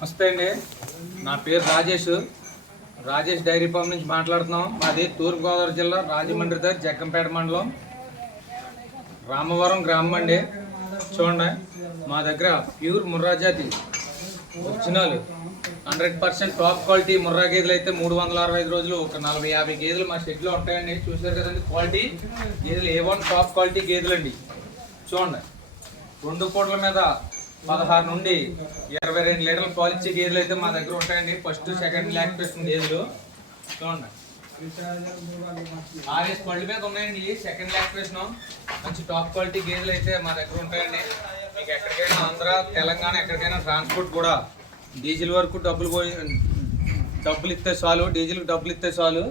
నమస్తే అండి. నా పేరు రాజేష్. రాజేష్ డైరీ ఫామ్ నుంచి మాట్లాడుతున్నాం. మాది తూర్పుగోదావరి జిల్లా రాజమండ్రి దగ్గర జగ్గంపేట మండలం. రామవరం గ్రామం అండి. చూడండి మా దగ్గర ప్యూర్ ముర్రా జాతి original. Hundred percent top quality Murrah గేదెలు అయితే మూడు వందల అరవై ఐదు రోజులు ఒక నలభై యాభై గేదెలు మా షెడ్లో ఉంటాయండి. చూసారు కదండి క్వాలిటీ. గేదెలు ఏ వన్ టాప్ క్వాలిటీ గేదెలు అండి చూడండి రెండు కోట్ల మీద పదహారు నుండి ఇరవై రెండు లీటర్ల పాలిచ్చే గేదెలు అయితే మా దగ్గర ఉంటాయండి. ఫస్ట్ సెకండ్ లాక్టేషన్ గేదెలు చూడండి. ఆర్ఎస్ పళ్ళు మీద ఉన్నాయండి. సెకండ్ లాక్టేషన్ మంచి టాప్ క్వాలిటీ గేదెలు అయితే మా దగ్గర ఉంటాయండి. మీకు ఎక్కడికైనా ఆంధ్ర తెలంగాణ ఎక్కడికైనా ట్రాన్స్పోర్ట్ కూడా డీజిల్ వరకు డబ్బులు పోయి డబ్బులు ఇస్తే చాలు డీజిల్కి డబ్బులు ఇస్తే చాలు.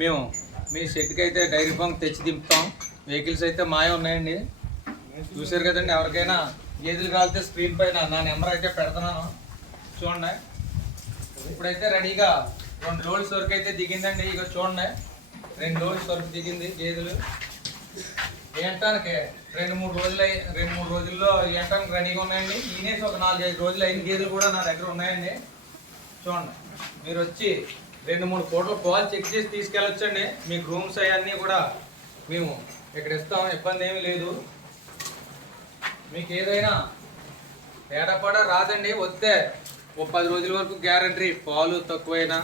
మేము మీ షెడ్కి అయితే డైరీ ఫామ్ తెచ్చి దింపుతాం. వెహికల్స్ అయితే మాయే ఉన్నాయండి. చూసారు కదండి ఎవరికైనా గేదెలు కాలితే స్క్రీన్ పైన నా నెంబర్ అయితే పెడుతున్నాను. చూడండి. ఇప్పుడైతే రెడీగా రెండు లోడ్స్ వరకు అయితే దిగిందండి. ఇక చూడండి. రెండు లోడ్స్ వరకు దిగింది గేదెలు. ఏంటానికి రెండు మూడు రోజులు అయి- రెండు మూడు రోజుల్లో ఏంటానికి రెడీగా ఉన్నాయండి. ఈనేసి ఒక నాలుగైదు రోజులు అయిన గేదెలు కూడా నా దగ్గర ఉన్నాయండి. చూడండి. మీరు వచ్చి రెండు మూడు పూటలు పాలు చెక్ చేసి తీసుకెళ్ళొచ్చండి. మీకు రూమ్స్ అవన్నీ కూడా మేము ఇక్కడ ఇస్తాం. ఇబ్బంది ఏమీ లేదు. మీకు ఏదైనా తేడాపాడ రాదండి వస్తే ఓ పది రోజుల వరకు గ్యారంటీ పాలు తక్కువైనా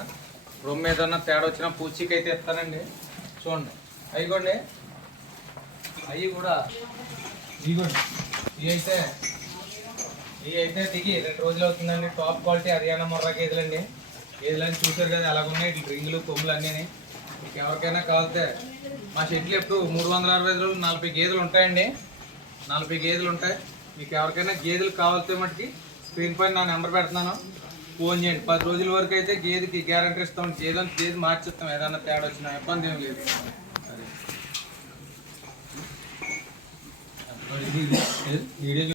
రొమ్ము ఏదన్నా తేడా వచ్చినా పూచికి అయితే ఇస్తానండి. చూడండి. అయిగోండి. అవి కూడా ఇదిగోండి ఇవి అయితే ఇవి అయితే దిగి రెండు రోజులు అవుతుందండి. టాప్ క్వాలిటీ హర్యానా మొర్రా గేదెలండి. గేదెలని చూసారు కదా ఎలాగున్నాయి? ఇటు రింగులు కొమ్ములు అన్నీ మీకు ఎవరికైనా కావాలితే మా షెడ్లు ఎప్పుడు మూడు వందల అరవై రోజులు నలభై గేదెలు ఉంటాయండి. నలభై గేదెలు ఉంటాయి. మీకు ఎవరికైనా గేదెలు కావాలితే మటుకి స్క్రీన్ పైన నా నెంబర్ పెడుతున్నాను. ఫోన్ చేయండి. పది రోజుల వరకు అయితే గేదెకి గ్యారంటీ ఇస్తాం. గేదె గేదె మార్చిస్తాం. ఏదైనా తేడా వచ్చినా ఇబ్బంది ఏం లేదు. సరే. వీడియో